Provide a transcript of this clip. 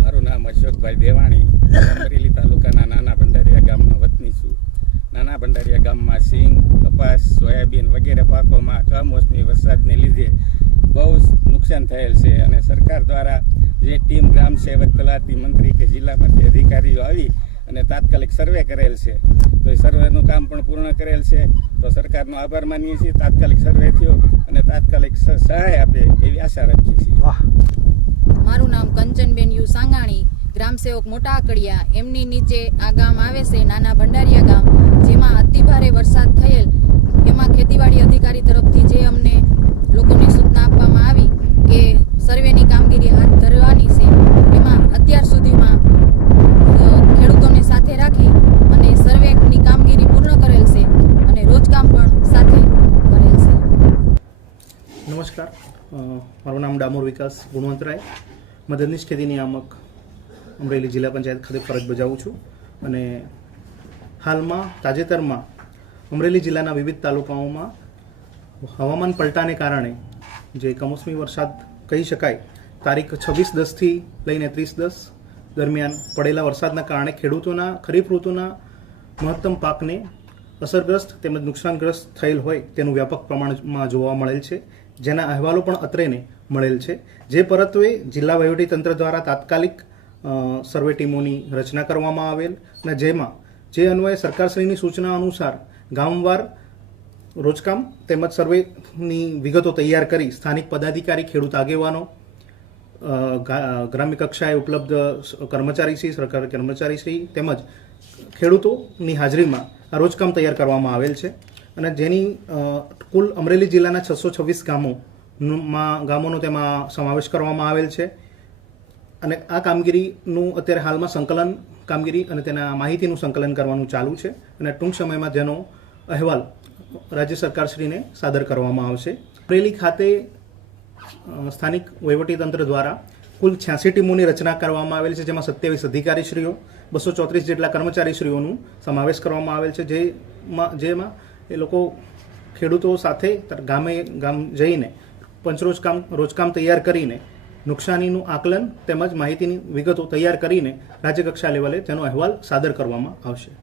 મારું નામ અશોકભાઈ દેવાણી, અમરેલી તાલુકાના નાના ભંડારીયા ગામનો વતની છું. નાના ભંડારીયા ગામમાં સિંગ, કપાસ, સોયાબીન વગેરે પાકોમાં કમોસમી વરસાદને લીધે બહુ નુકસાન થયેલ છે અને સરકાર દ્વારા જે ટીમ ગ્રામ સેવક, તલાટી, મંત્રી કે જિલ્લામાંથી અધિકારીઓ આવી અને તાત્કાલિક સર્વે કરેલ છે, તો એ સર્વેનું કામ પણ પૂર્ણ કરેલ છે. તો સરકારનો આભાર માનીએ છીએ. તાત્કાલિક સર્વે થયો અને તાત્કાલિક સહાય આપે એવી આશા રાખીએ છીએ. મારું નામ કંચનબેન યુ સાંગાણી, ગ્રામ સેવક મોટા આકડિયા. એમની નીચે આ ગામ આવે છે નાના ભંડારીયા ગામ, જેમાં અતિભારે વરસાદ થયેલ. એમાં ખેતીવાડી અધિકારી તરફથી જે અમને લોકોને સૂચના આપવામાં આવી કે સર્વેની કામગીરી હાથ ધરવાની છે, એમાં અત્યાર સુધીમાં ખેડૂતોને સાથે રાખી અને સર્વેની કામગીરી પૂર્ણ કરેલ છે અને રોજકામ પણ સાથે કરેલ છે. નમસ્કાર, મારું નામ ડામોર વિકાસ ગુણવંતરાય, મદદનીશ ખેતી નિયામક અમરેલી જિલ્લા પંચાયત ખાતે ફરજ બજાવું છું. અને હાલમાં તાજેતરમાં અમરેલી જિલ્લાના વિવિધ તાલુકાઓમાં હવામાન પલટાને કારણે જે કમોસમી વરસાદ કહી શકાય, તારીખ 26/10થી લઈને 30/10 દરમિયાન પડેલા વરસાદના કારણે ખેડૂતોના ખરીફ ઋતુના મહત્તમ પાકને અસરગ્રસ્ત તેમજ નુકસાનગ્રસ્ત થયેલ હોય તેનું વ્યાપક પ્રમાણમાં જોવા મળેલ છે, જેના અહેવાલો પણ અત્રેને મળેલ છે. જે પરત્વે જિલ્લા વહીવટીતંત્ર દ્વારા તાત્કાલિક સર્વે ટીમોની રચના કરવામાં આવેલ અને જેમાં જે અન્વયે સરકારશ્રીની સૂચના અનુસાર ગામવાર રોજકામ તેમજ સર્વેની વિગતો તૈયાર કરી સ્થાનિક પદાધિકારી, ખેડૂત આગેવાનો, ગ્રામ્ય કક્ષાએ ઉપલબ્ધ કર્મચારીશ્રી, સરકારી કર્મચારીશ્રી તેમજ ખેડૂતોની હાજરીમાં આ રોજકામ તૈયાર કરવામાં આવેલ છે. અને જેની કુલ અમરેલી જિલ્લાના 626 ગામોનો તેમાં સમાવેશ કરવામાં આવેલ છે. અને આ કામગીરીનું અત્યારે હાલમાં સંકલન કામગીરી અને તેના માહિતીનું સંકલન કરવાનું ચાલુ છે અને ટૂંક સમયમાં જેનો અહેવાલ રાજ્ય સરકારશ્રીને સાદર કરવામાં આવશે. અમરેલી ખાતે સ્થાનિક વહીવટીતંત્ર દ્વારા કુલ 86 ટીમોની રચના કરવામાં આવેલ છે, જેમાં 27 અધિકારીશ્રીઓ, 234 જેટલા કર્મચારીશ્રીઓનું સમાવેશ કરવામાં આવેલ છે. જેમાં એ લોકો ખેડૂતો સાથે ગામ જઈને રોજકામ તૈયાર કરીને નુકસાનીનું આકલન તેમજ માહિતીની વિગતો તૈયાર કરીને રાજ્ય કક્ષા લેવલે તેનો અહેવાલ સાદર કરવામાં આવશે.